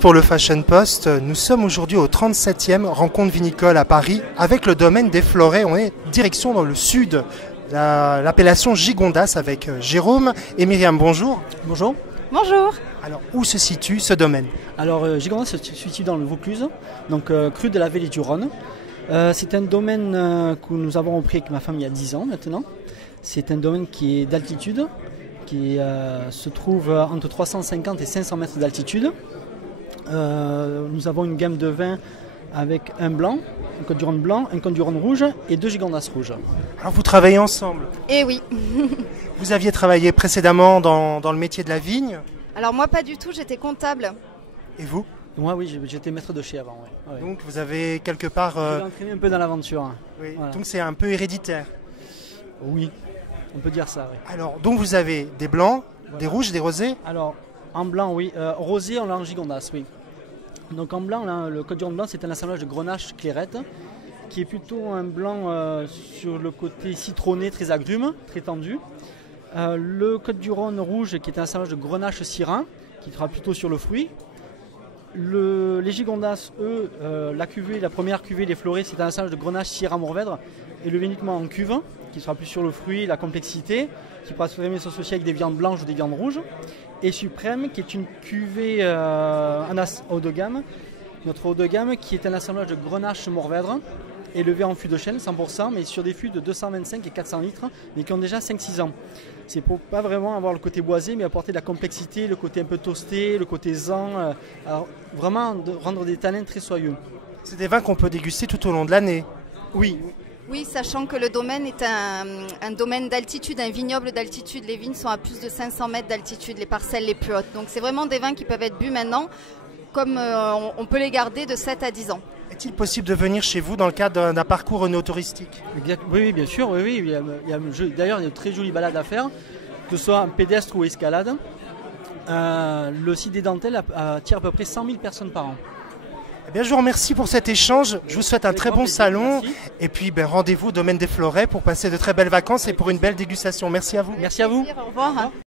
Pour le Fashion Post, nous sommes aujourd'hui au 37e rencontre vinicole à Paris avec le domaine des Florets. On est direction dans le sud, l'appellation Gigondas avec Jérôme et Myriam. Bonjour. Bonjour. Bonjour. Alors, où se situe ce domaine? Alors, Gigondas se situe dans le Vaucluse, donc cru de la Vallée du Rhône. C'est un domaine que nous avons repris avec ma femme il y a 10 ans maintenant. C'est un domaine qui est d'altitude, qui se trouve entre 350 et 500 mètres d'altitude. Nous avons une gamme de vins avec un blanc, un Côte du Rhône blanc, un Côte du Rhône rouge et 2 Gigondas rouges. Alors vous travaillez ensemble? Eh oui. Vous aviez travaillé précédemment dans le métier de la vigne? Alors moi pas du tout, j'étais comptable. Et vous? Moi oui, j'étais maître de chez avant. Ouais. Donc vous avez quelque part... J'ai entraîné un peu dans l'aventure. Oui. Voilà. Donc c'est un peu héréditaire? Oui, on peut dire ça. Oui. Alors donc vous avez des blancs, des rouges, des rosés? Alors en blanc oui, rosé on l'a en Gigondas oui. Donc en blanc, là, le Côte du Rhône blanc, c'est un assemblage de Grenache Clairette, qui est plutôt un blanc sur le côté citronné, très agrume, très tendu. Le Côte du Rhône rouge, qui est un assemblage de Grenache Syrah, qui sera plutôt sur le fruit. Les Gigondas, eux, la première cuvée, les Florets, c'est un assemblage de Grenache Syrah Mourvèdre, élevé uniquement en cuve, qui sera plus sur le fruit, la complexité, qui pourra s'associer avec des viandes blanches ou des viandes rouges. Et Suprême, qui est une cuvée haut de gamme, notre haut de gamme, qui est un assemblage de Grenache Mourvèdre, élevé en fût de chêne 100%, mais sur des fûts de 225 et 400 litres, mais qui ont déjà 5-6 ans. C'est pour pas vraiment avoir le côté boisé, mais apporter de la complexité, le côté un peu toasté, le côté zan, alors vraiment de rendre des tanins très soyeux. C'est des vins qu'on peut déguster tout au long de l'année? Oui. Oui, sachant que le domaine est un domaine d'altitude, un vignoble d'altitude. Les vignes sont à plus de 500 mètres d'altitude, les parcelles les plus hautes. Donc c'est vraiment des vins qui peuvent être bu maintenant, comme on peut les garder de 7 à 10 ans. Est-il possible de venir chez vous dans le cadre d'un parcours touristique? Oui, bien sûr. Oui. D'ailleurs, il y a de très jolies balades à faire, que ce soit en pédestre ou escalade. Le site des Dentelles attire à peu près 100 000 personnes par an. Eh bien, je vous remercie pour cet échange. Je vous souhaite un très bon salon. Merci. Et puis, rendez-vous au domaine des Florets pour passer de très belles vacances et pour une belle dégustation. Merci à vous. Merci à vous. Au revoir.